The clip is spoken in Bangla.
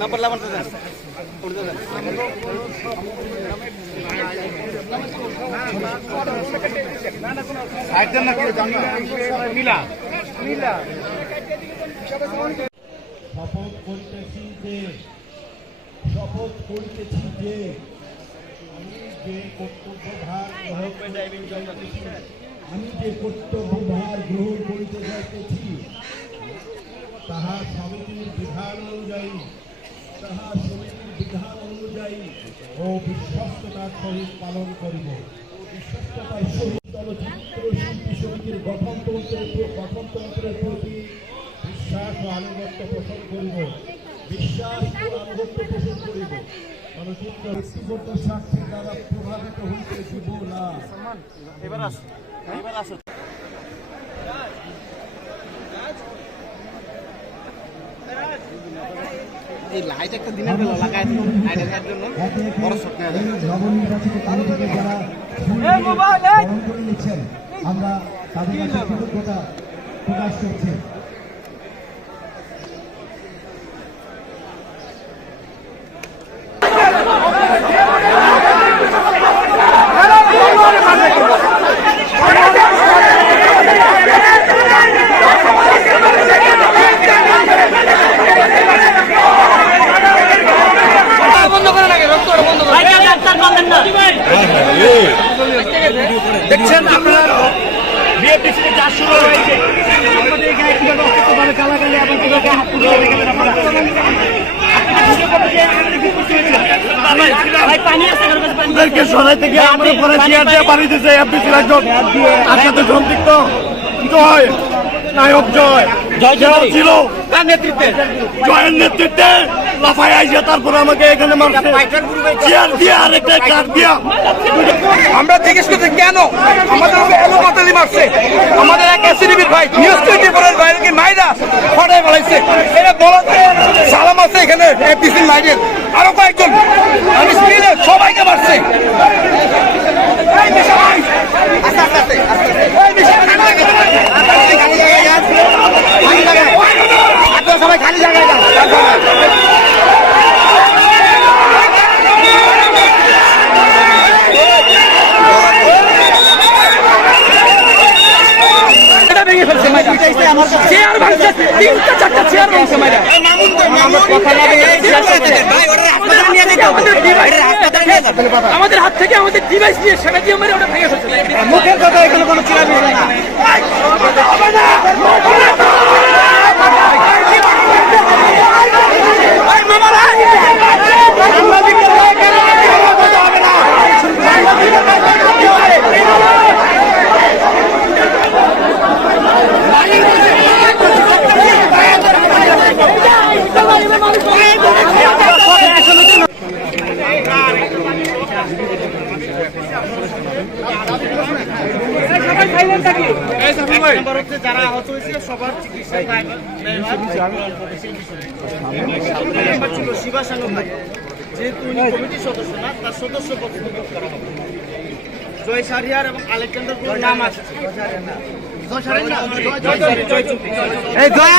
number 11 শপথ করিতেছি যে আমি যে কর্তব্যভার গ্রহণ করিতে যাইতেছি তাহা সমিতির বিধান অনুযায়ী ও বিশ্বস্ততার সহিত পালন করিব। বিশ্বস্ততার সহিত চলচ্চিত্র শিল্পী সমিতির গঠনতন্ত্রের প্রতি বিশ্বাস ও আনুগত্য পোষণ করিব। চলচ্চিত্র ব্যক্তিগত স্বার্থের দ্বারা প্রভাবিত হইতে দিব না। এই লাইট একটা দিনের বেলা লাগায় লাইটের জন্য বড় শট নেওয়া যায়। নবনির্বাচিত কমিটিকে যারা করে নিচ্ছেন আমরা তাদের কাছে কৃতজ্ঞতা প্রকাশ করছি। দেখছেন আপনারা বিএফটিসিতে যা শুরু হয়েছে আমাদের গায়ে কিভাবে অসুস্থভাবে গালাগালি এবং কিভাবে হাত তুলে রেখেছেন আপনারা সরাই থেকে আমাদের পরে চেয়ার দিয়ে পানি দিয়েছে এফডিসির একজন তার সাথে সম্পৃক্ত জয় নায়ক জয় ছিল তার নেতৃত্বে জয়ের নেতৃত্বে লাফাই আইসে তারপরে আমাকে এখানে চেয়ার দিয়ে আরেকটা কাঠ দিয়া আমরা জিজ্ঞেস করছি কেন আমাদের এলোপাতালি মারছে আমাদের এক এসিডিবির ভাই নিউজ 24 ভাইকে মাইরা ফটাই বলাইছে এটা বলাতে সালাম আছে এখানে এফডিসি লাইনের আরো কয়েকজন আমি স্পিডে সবাইকে মারছে সবাই খালি জায়গায় আমাদের হাত থেকে আমাদের ডিভাইস নিয়ে সেটা দিয়ে মেরে ওটা ভেঙে ফেলছে। মুখের কথা এগুলো কোনো চিরা বিষয় না। যারা আহত হয়েছিল সবার চিকিৎসা ছিল শিবাসানু ভাই, যেহেতু উনি কমিটির সদস্য না, তার সদস্য পক্ষ করা হবে। জয় সারিয়ার এবং আলেকজান্ডার নাম আছে। জয়